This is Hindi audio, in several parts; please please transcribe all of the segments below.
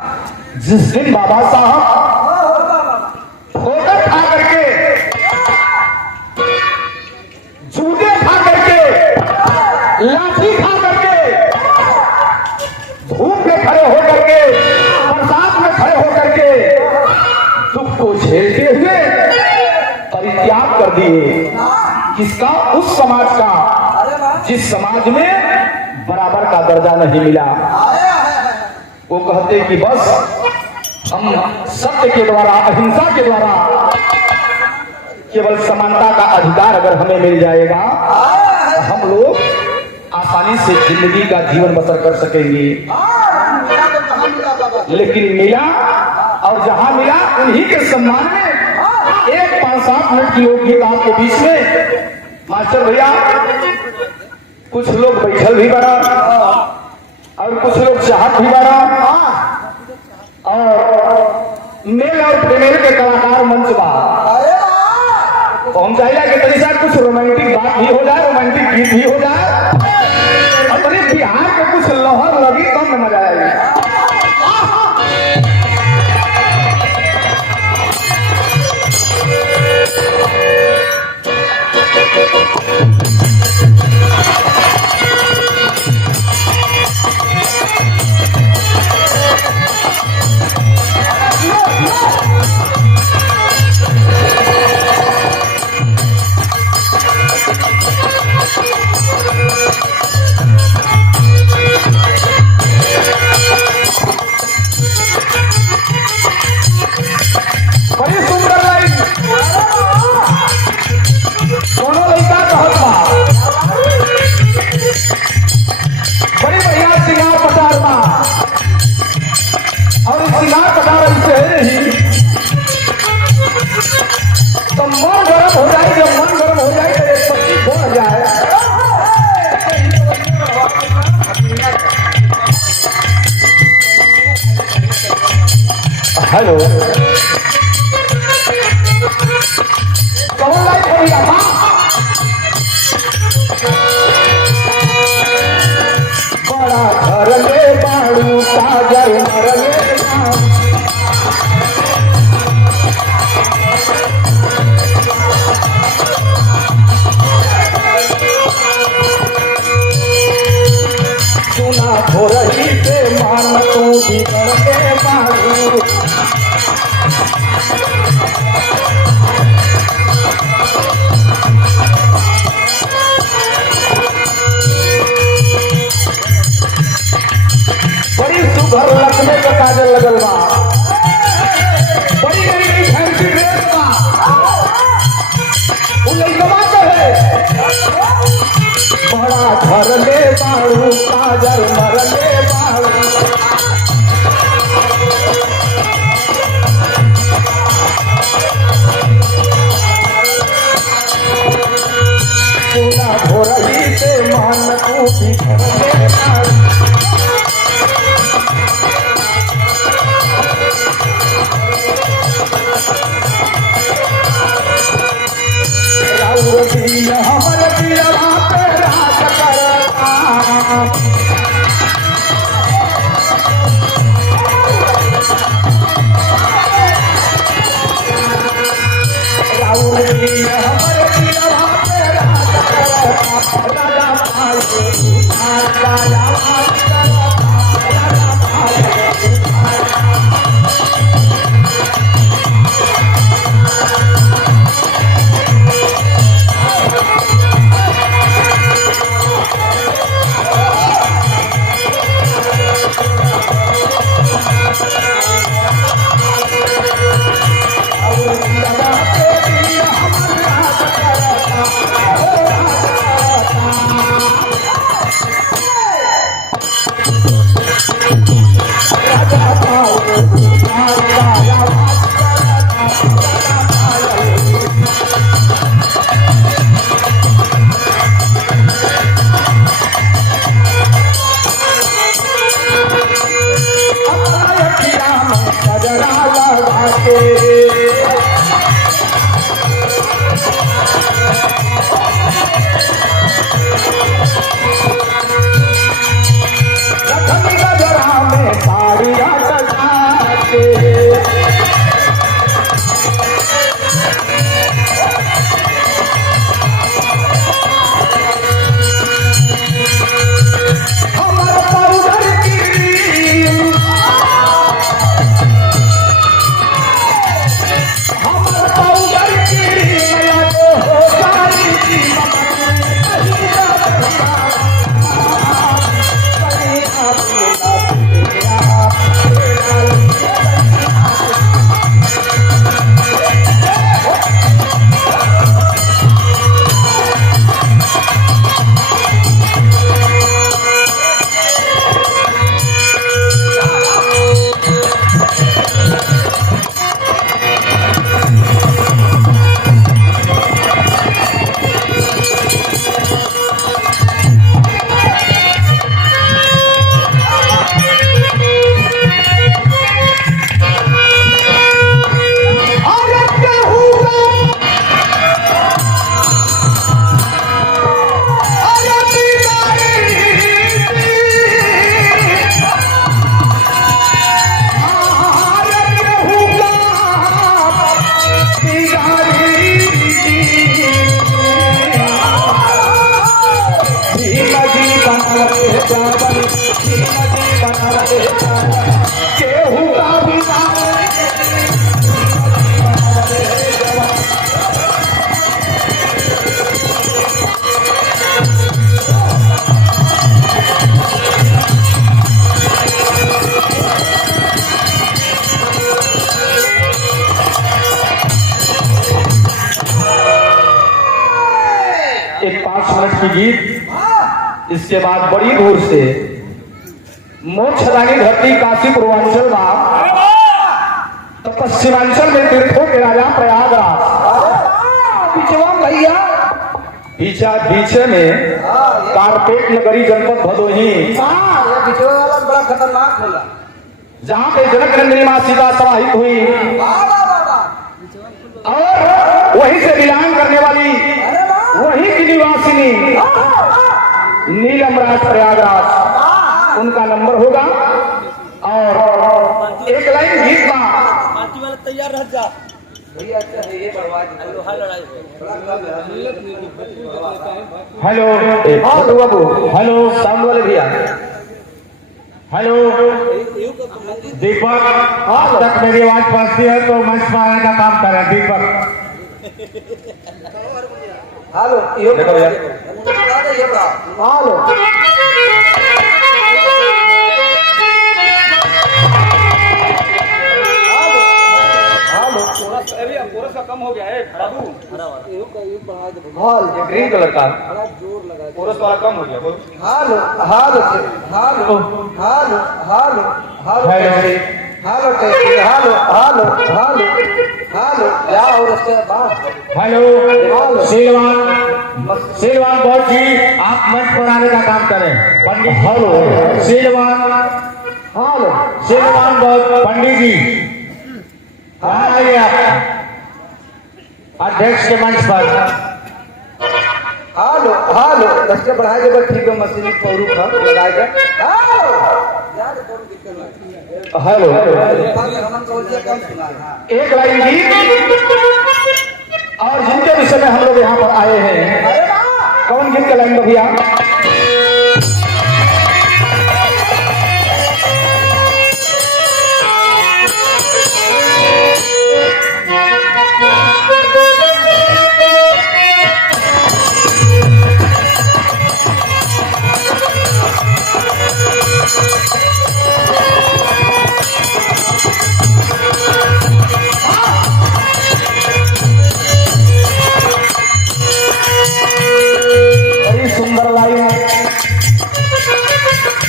जिस दिन बाबा साहब ठोकर खा करके, जूते खा करके, लाठी खा करके, धूप में खड़े होकर के, बरसात में खड़े होकर के दुख को झेलते हुए परित्याग कर दिए। किसका? उस समाज का जिस समाज में बराबर का दर्जा नहीं मिला। वो कहते कि बस हम सत्य के द्वारा, अहिंसा के द्वारा केवल समानता का अधिकार अगर हमें मिल जाएगा तो हम लोग आसानी से जिंदगी का जीवन बसर कर सकेंगे। लेकिन मिला, और जहां मिला उन्हीं के सम्मान में एक 5-7 मिनट की लोकगीत आपके बीच में। मास्टर भैया, कुछ लोग बैठल भी बना और कुछ लोग चाहत भी बना, और मेल और फीमेल के कलाकार मंच बा, तो हम चाहिए कि तरी सा कुछ रोमांटिक बात भी हो जाए, रोमांटिक गीत भी हो जाए, और तरी बिहार के कुछ लहर लगी तब में मजा आएगी। हेलो, कौन लाइट हो गया था? बड़ा घर में बाड़ू काजल मरले सुना हो रही से मान तू बिगड़ के बाड़ू। बड़ी सुघर लखने का काजल लगल बा, बड़ी बड़ी फैंसी ड्रेस बा, वो लइकवा कहे बड़ा घर ले बाड़ू काजल मरले बाड़ू। सुना हो रही से मान तू बिगड़ले बाड़ू। हमर दिलवा पे राज करता की गीत। इसके बाद बड़ी दूर से मोक्षदानी धरती काशी पूर्वांचल तो पश्चिमांचल में तीर्थों के राजा प्रयागराज पिछवा भैया पीछे में कारपेट नगरी जनपद भदोही पिछवा वाला बड़ा खतरनाक होला। जहाँ पे जनक नंदिनी मां सीता समाहित हुई और वहीं से बिलोंग करने वाली वहीं की निवासिनी नीलम राज प्रयागराज उनका नंबर होगा। और एक लाइन गीत में तैयार रह जा भैया अच्छा है ये बर्बाद हेलो छोटू बाबू हेलो साउंड वाले भैया हेलो दीपक आज तक मेरी आवाज पहुंचती है तो मंच पर आने का काम करें दीपक। हेलो ये देखो भैया ये बड़ा हेलो कोरस का कम हो गया है बाबू हॉल ग्रीन कलर का जोर लगा कोरस वाला कम हो गया hello hello hello hello hello hello hello hello hello hello hello क्या और उसके बाद हेलो सीलवान बहुत जी आप मंच पर आने का काम करें पंडित हेलो हेलो सीलवान बहुत पंडित जी कहाँ आइए आप अध्यक्ष के मंच पर हेलो हेलो दस्ते बढ़ाए देगा ठीक है मशीन पौरू का लगाएगा हेलो हमन को ये कम सुना एक लाइन गीत और जिनके विषय में हम लोग यहाँ पर आए हैं कौन गीत का लाइन भैया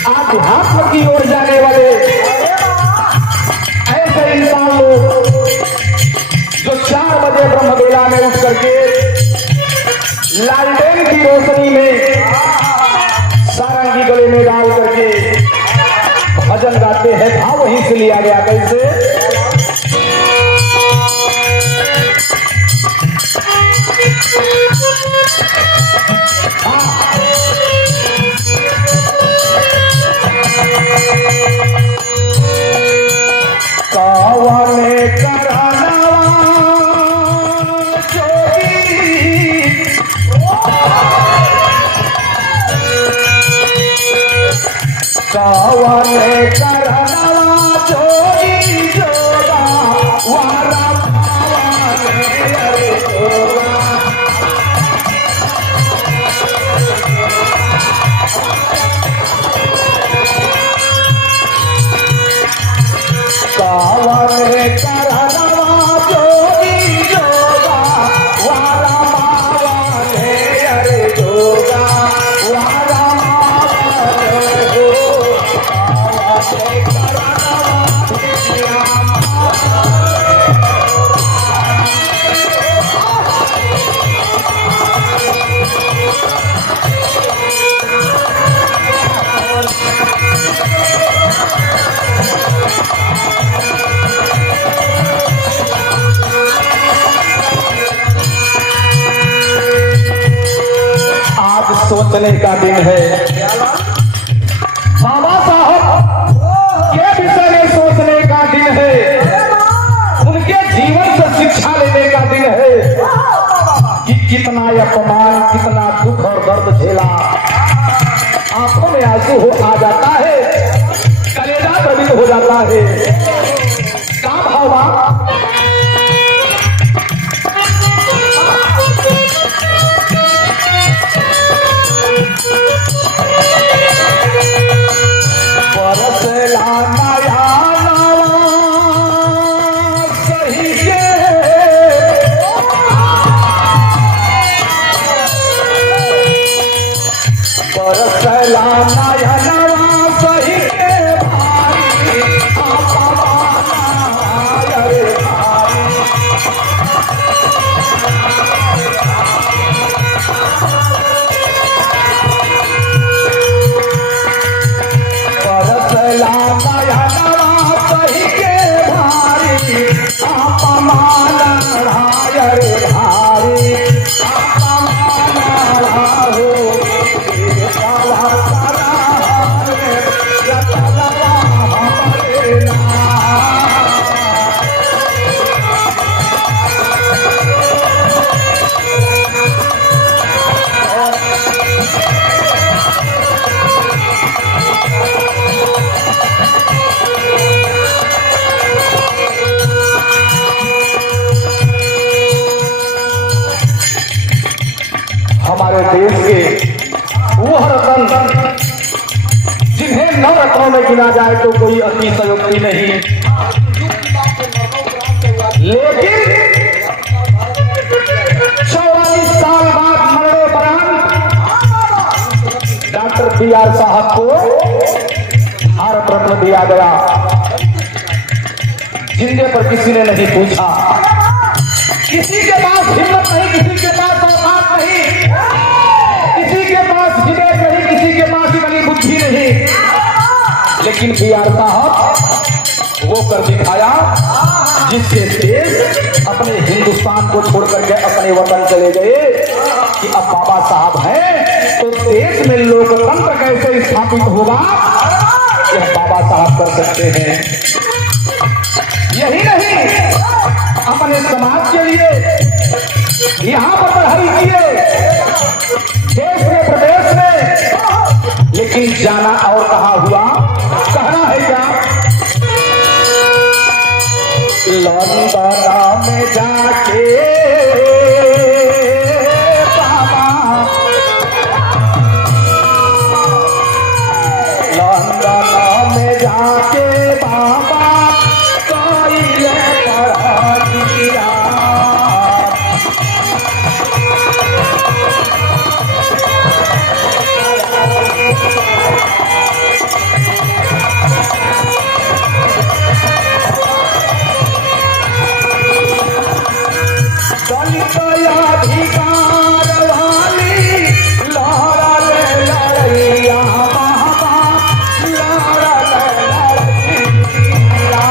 आध्यात्म की ओर जाने वाले ऐसे इंसान लोग जो 4 बजे ब्रह्म बेला में उठ करके लालटेन की रोशनी में सारंगी गले में डाल करके भजन गाते हैं। भाव वहीं से लिया गया कैसे कावने कराना चोरी कावने कराना चोरी जोगा वारा पावाने अरे जोगा कावने कराना चोरी जोगा वारा पावाने अरे जोगा वारा पावाने हो कावने कराना आज सोचने का दिन है बाबा साहब के विषय में सोचने का दिन है उनके जीवन से शिक्षा लेने का दिन है कि कितना अपमान कितना दुख और दर्द झेला। आंखों में आंसू हो आ जाता है कलेजा द्रवित हो जाता है। का भावा माना जाए तो कोई अतिशयोक्ति नहीं, लेकिन 44 साल बाद मरणोपरांत डॉक्टर BR साहब को भारत रत्न दिया गया। जिंदे पर किसी ने नहीं पूछा, किसी के पास हिम्मत नहीं, किसी के पास औकात नहीं, किसी के पास विवेक नहीं, किसी के पास इतनी बुद्धि नहीं, लेकिन BR साहब वो कर दिखाया जिससे देश अपने हिंदुस्तान को छोड़ करके अपने वतन चले गए कि अब बाबा साहब हैं तो देश में लोकतंत्र कैसे स्थापित होगा, यह बाबा साहब कर सकते हैं। यही नहीं, अपने समाज के लिए यहाँ पर पढ़ाई किए, देश में प्रदेश में, लेकिन जाना और कहा हुआ, कहना है क्या, लंदन में जाके बाबा, लंदन में जाके बाबा कोई पढ़ा दिया। दलित अधिकार वाली लहरा ले लड़ैया बाबा, लहरा ले लड़ैया।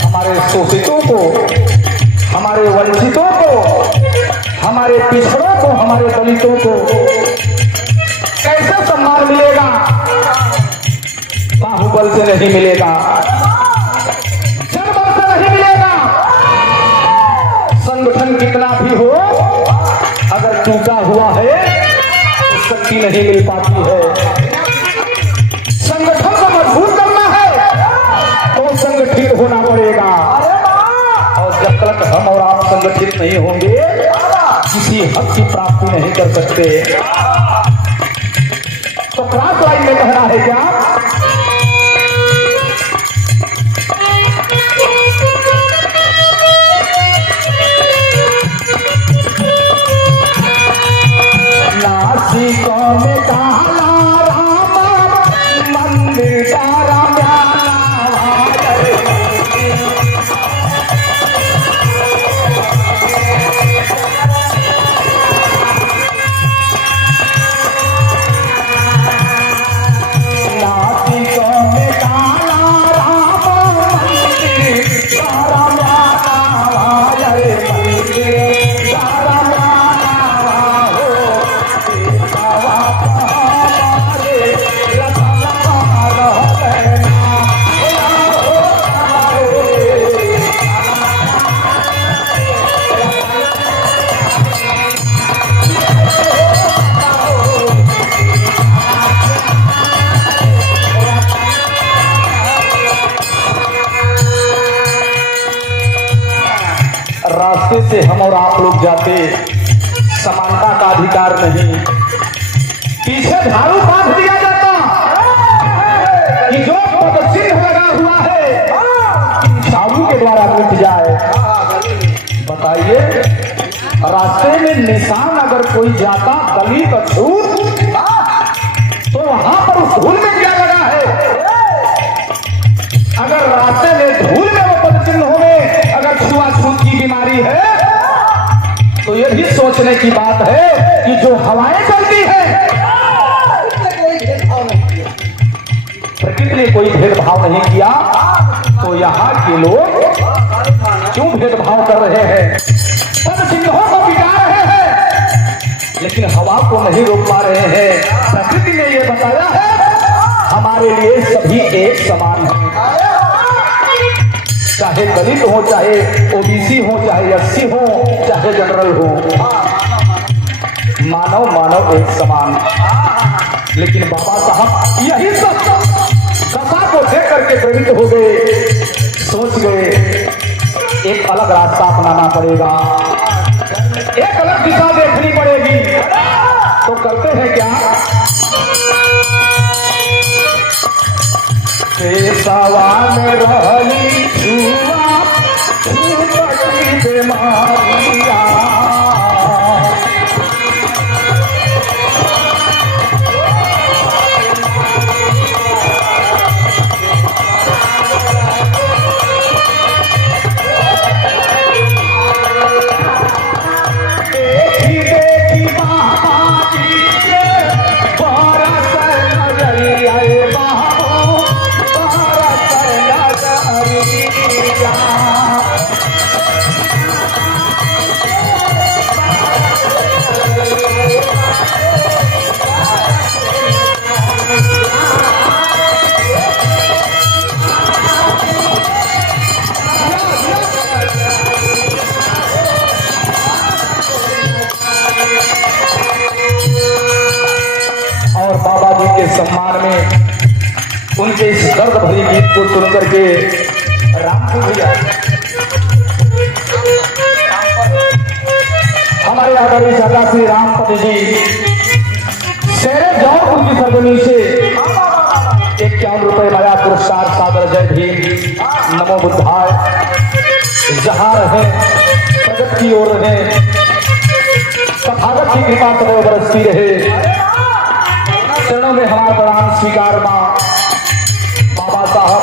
हमारे शोषितों को, हमारे वंचितों को, हमारे पिछड़ों को, हमारे दलितों को कैसे सम्मान मिलेगा? बाहुबल से नहीं मिलेगा, जनबल से नहीं मिलेगा। संगठन कितना भी हो, अगर टूटा हुआ है तो शक्ति नहीं मिल पाती है। संगठन को मजबूत करना है तो संगठित होना पड़ेगा, और जब तक हम और आप संगठित नहीं होंगे किसी हक की प्राप्ति नहीं कर सकते। तो क्लास लाइन में कहना है क्या, नासिकों में काला राम मंदिर का रास्ते से हम और आप लोग जाते, समानता का अधिकार नहीं, पीछे झाड़ू बांध दिया जाता कि जो पदचिन्ह लगा हुआ है झाड़ू के द्वारा मिट जाए। बताइए, रास्ते में निशान अगर कोई जाता दलित अछूत, तो वहां पर उस धूल में क्या लगा है? अगर रास्ते में धूल में वो पदचिन्ह होंगे, अगर छुआछूत की बीमारी है, तो ये भी सोचने की बात है कि जो हवाएं चलती है प्रकृति ने कोई भेदभाव नहीं किया, तो यहाँ के लोग क्यों भेदभाव कर रहे हैं? पदचिन्हों को मिटा रहे हैं, लेकिन हवा को नहीं रोक पा रहे हैं। प्रकृति ने यह बताया है हमारे लिए सभी एक समान है। चाहे दलित हो, चाहे ओबीसी हो, चाहे एससी हो, चाहे जनरल हो, मानव मानव एक समान। लेकिन बाबा साहब यही सब दशा को देख करके प्रेरित हो गए, सोच गए एक अलग रास्ता अपनाना पड़ेगा, एक अलग दिशा देखनी पड़ेगी। तो करते हैं क्या, पेशवा में रहली छुआ छुपटी बीमारियां, बाबा जी के सम्मान में उनके इस दर्द भरी गीत को सुन करके रामपुर भैया, हमारे आदरणीय चाचा श्री रामपति जी शेरे जौनपुर की सरजमी से 51 रुपए नया पुरस्कार सादर। जय भीम, नमो बुद्धाय। जहां रहे प्रगति की ओर रहे, तथागत की कृपा सदैव बरसती रहे। चरणों में हमारा प्रणाम स्वीकार। मां बाबा साहब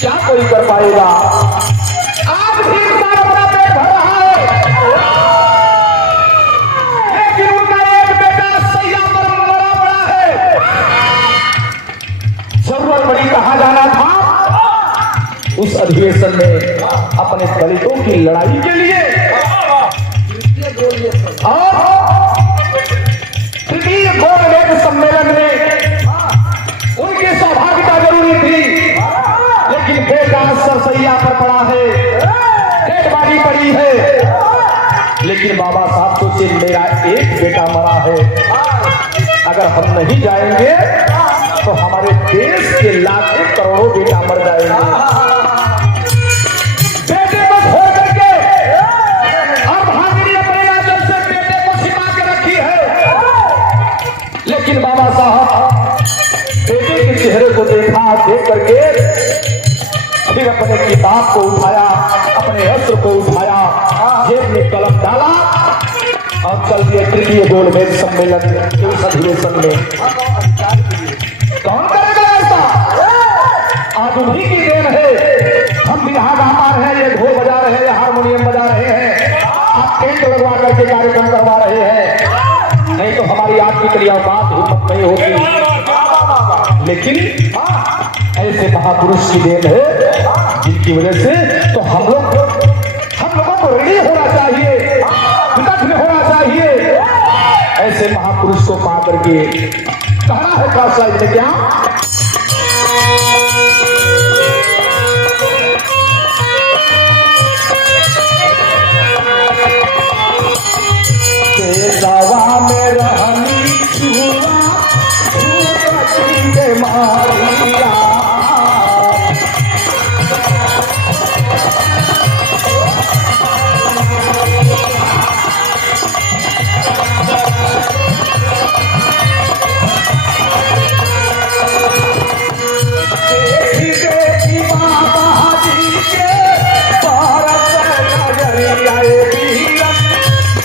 क्या कोई कर पाएगा, आज भी इंसान अपना पेट भर रहा है, लेकिन उनका एक बेटा सैया पर मरा पड़ा है। जरूरत पड़ी कहां जाना था, उस अधिवेशन में अपने दलितों की लड़ाई के लिए, और गोलमेज सम्मेलन में उनकी सहभागिता जरूरी थी, लेकिन बेटा सरसैया पर पड़ा है, डेड बॉडी पड़ी है। लेकिन बाबा साहब सोचे मेरा एक बेटा मरा है, अगर हम नहीं जाएंगे तो हमारे देश के लाखों करोड़ों बेटा मर जाएंगे। बेटे को छोड़ करके अब भागनी अपने आंचल से बेटे को छिपा के रखी है। लेकिन बाबा साहब बेटे के चेहरे को देखा, देख करके फिर अपने किताब को उठाया, अपने अस्त्र को उठाया, जेब में कलम डाला और चल दिए तृतीय गोलमेज सम्मेलन के उस अधिवेशन में। कौन करेगा ऐसा, आज उन्हीं की देन है। हम भी यहाँ गा रहे हैं, ये ढोल बजा रहे हैं, हारमोनियम बजा रहे हैं, आप टेंट लगवा करके कार्यक्रम करवा रहे हैं, नहीं तो हमारी आपकी क्रिया बात हिम्मत नहीं होती। लेकिन ऐसे महापुरुष की देन है जिनकी वजह से तो हम लोगों को ऋणी होना चाहिए, कृतज्ञ होना चाहिए। ऐसे महापुरुष को पा करके कहना है खासा इसने क्या, पेशवा में रहनी छुआ छुपटी बीमारियां, देखी बाबा जी के भारत नजरिया वीरन,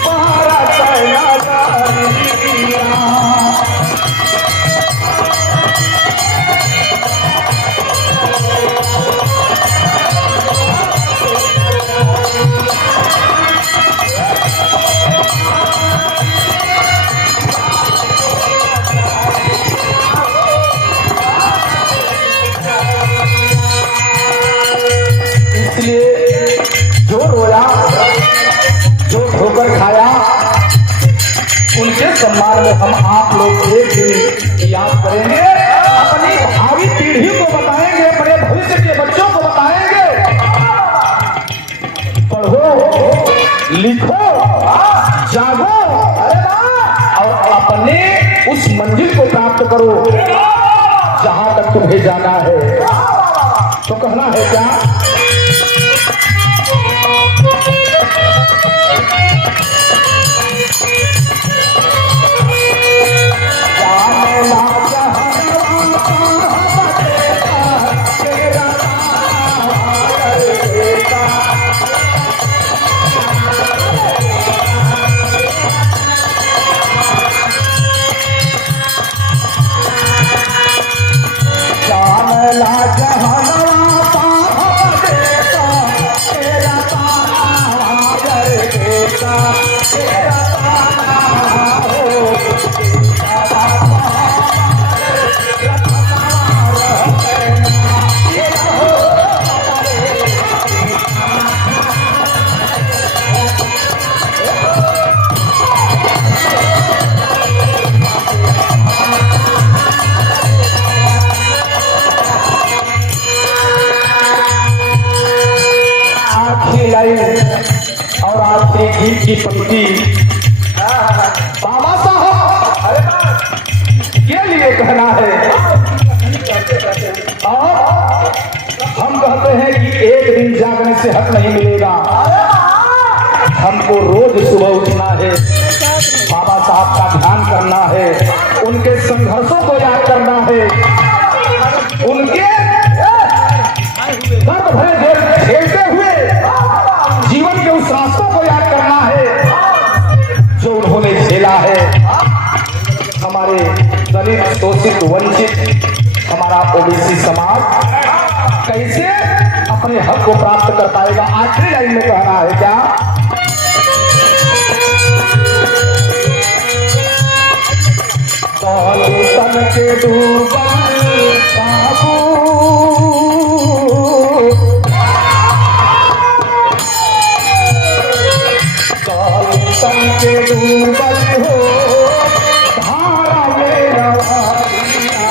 भारत नजरिया। इसलिए जो रोया, जो ठोकर खाया, उनके सम्मान में हम आप लोग एक दिन याद करेंगे, अपनी भावी पीढ़ी को बताएंगे, अपने भविष्य के बच्चों को बताएंगे उस मंजिल को प्राप्त करो जहां तक तुम्हें जाना है। तो कहना है क्या? और आखिरी गीत की पंक्ति बाबा साहब के लिए कहना है। और हम कहते हैं कि एक दिन जागने से हक नहीं मिलेगा, हमको रोज सुबह उठना है, बाबा साहब का ध्यान करना है, उनके संघर्षों को याद करना है, उनके दर्द भरे जेल झेलते हुए जीवन के उस रास्तों को याद करना है जो उन्होंने झेला है। हमारे दलित, शोषित, वंचित, हमारा ओबीसी समाज कैसे अपने हक को प्राप्त कर पाएगा? आखिरी लाइन में कहना है क्या? तन के डूबल बाबू के डूबल हो धारा में रवानिया।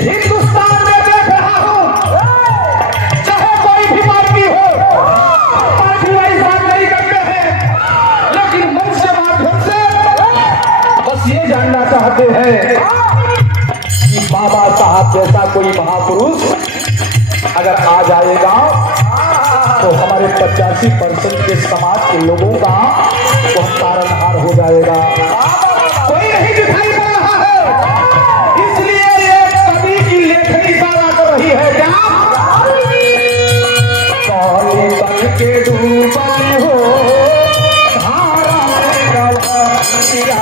हिंदुस्तान में देख रहा हूं, चाहे कोई भी पार्टी हो, पार्टी वाइज बात नहीं करते हैं, लेकिन मंच के माध्यम से बस ये जानना चाहते हैं कि बाबा साहब जैसा कोई महापुरुष अगर आ जाएगा तो हमारे 85% के समाज के लोगों का वो तारनहार हो जाएगा। कोई नहीं दिखाई पड़ रहा है, इसलिए ये कवि की लेखनी सारा कर रही है क्या? काले तन के डूबल हो धारा में रवानिया।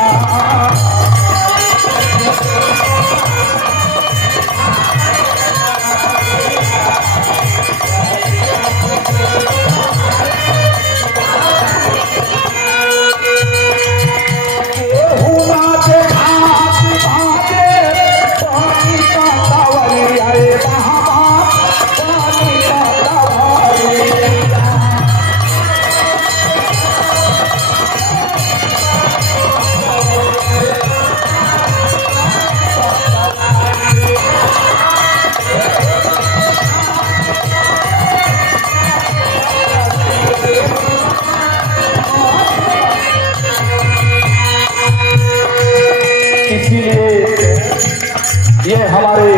ये हमारे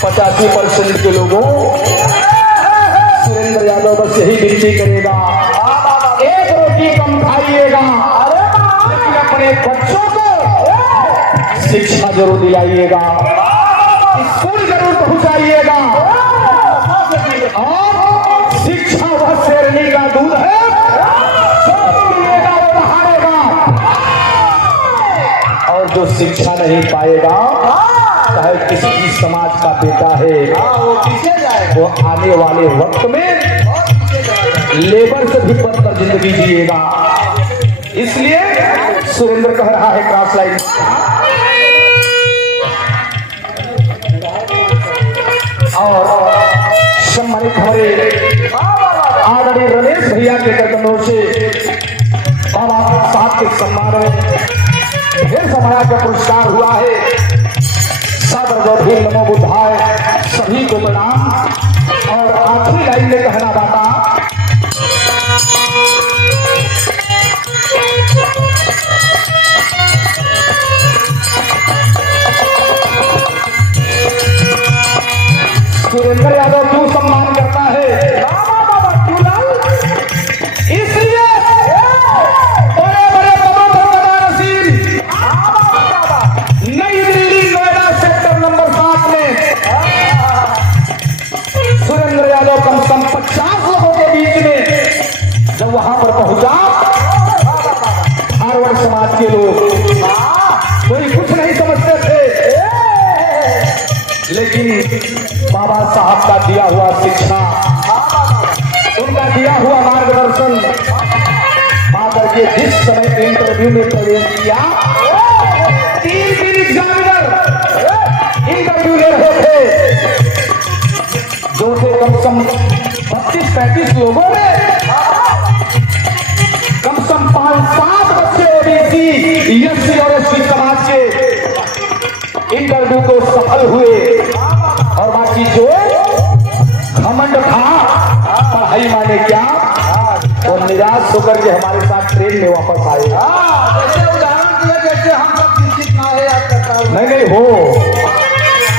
85% के लोगों सुरेंद्र यादव बस यही विनती करेगा, एक रोटी कम खाइएगा, लेकिन अपने बच्चों को शिक्षा जरूर दिलाइएगा, स्कूल जरूर पहुंचाइएगा। और शिक्षा वह शेरनी का दूध है, जो पिएगा वो बहारेगा, और जो शिक्षा नहीं पाएगा चाहे किसी भी समाज का बेटा है वो आने वाले वक्त में लेबर से भी बदतर जिंदगी जिएगा। इसलिए सुरेंद्र कह रहा है क्रॉस लाइन, और सम्मानित हमारे आदरणीय रमेश भैया के कदमों से बाबा साहब के सम्मान में ढेर समाया का पुरस्कार हुआ है। सादर जय भीम नमो बुद्धाय, सभी को प्रणाम। और आखिरी लाइन में कहना बाता, सुरेंद्र यादव क्यों सम्मान करता है? इसलिए बड़े बड़े पदों पर नसीब नई दिल्ली नोएडा सेक्टर नंबर 7 में सुरेंद्र यादव कम से कम 50 लोगों के बीच में जब वहां पर पहुंचा, हार्वर्ड समाज के लोग कोई कुछ नहीं समझते थे, लेकिन बाबा साहब का दिया हुआ शिक्षा, उनका दिया हुआ मार्गदर्शन पाकर के जिस समय इंटरव्यू में प्रवेश किया, 3 एग्जामिनर इंटरव्यू ले रहे थे, जो थे कम से कम 32-35 लोगों में कम से कम 5-7 बच्चे ओबीसी एससी और एसटी समाज के इंटरव्यू को सफल हुए, और बाकी जो घमंड था पढ़ाई माने क्या, और निराश होकर के हमारे साथ ट्रेन में वापस आए। जैसे उदाहरण दिया, जैसे हम सब शिक्षित ना है, याद करता हूँ। नहीं नहीं हो,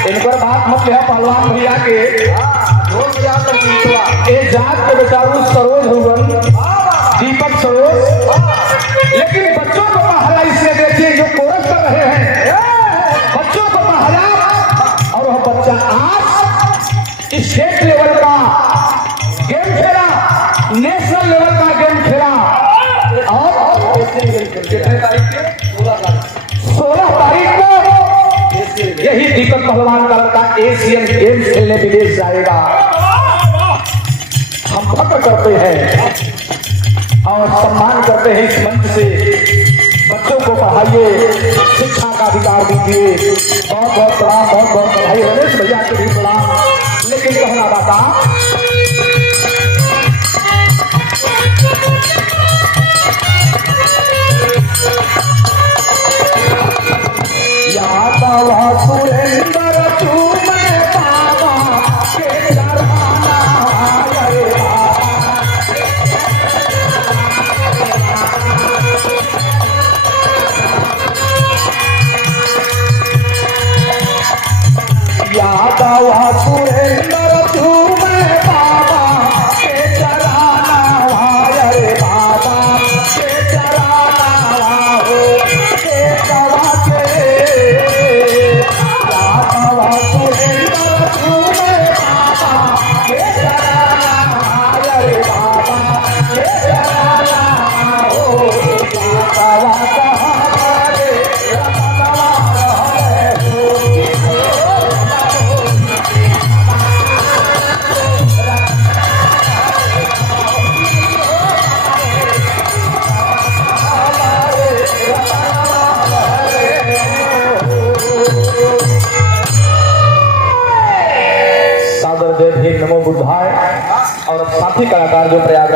इन पर बात मत लिया पहलवान भैया के। ए जात के बेचारू सरोज हुवन, दीपक सरोज, लेकिन बच्चों को पढ़ाया इसलिए देखिए जो कोरस कर रहे हैं, बच्चों को पढ़ाया और वह बच्चा आज स्टेट लेवल का गेम खेला, नेशनल लेवल का गेम खेला, और कितने तारीख के? 16 तारीख को यही दीपक पहलवान का लड़का एशियन गेम खेलने विदेश जाएगा। हम फक्र करते हैं और सम्मान करते हैं इस मंच से, बच्चों को पढ़ाइए, शिक्षा का अधिकार दीजिए। बहुत बहुत प्रणाम, बहुत बहुत बधाई, रमेश भैया के भी प्रणाम। लेकिन कहना बाता, यादव सुरेंद्र चूमे बाबा के चरहाना रे यादव सुरेंद्र चूमे बाबा के चरहाना रे बाबा के चरहाना हो के कवा के सादर जय भीम नमो बुद्धाय। और साथी कलाकार जो प्रयागराज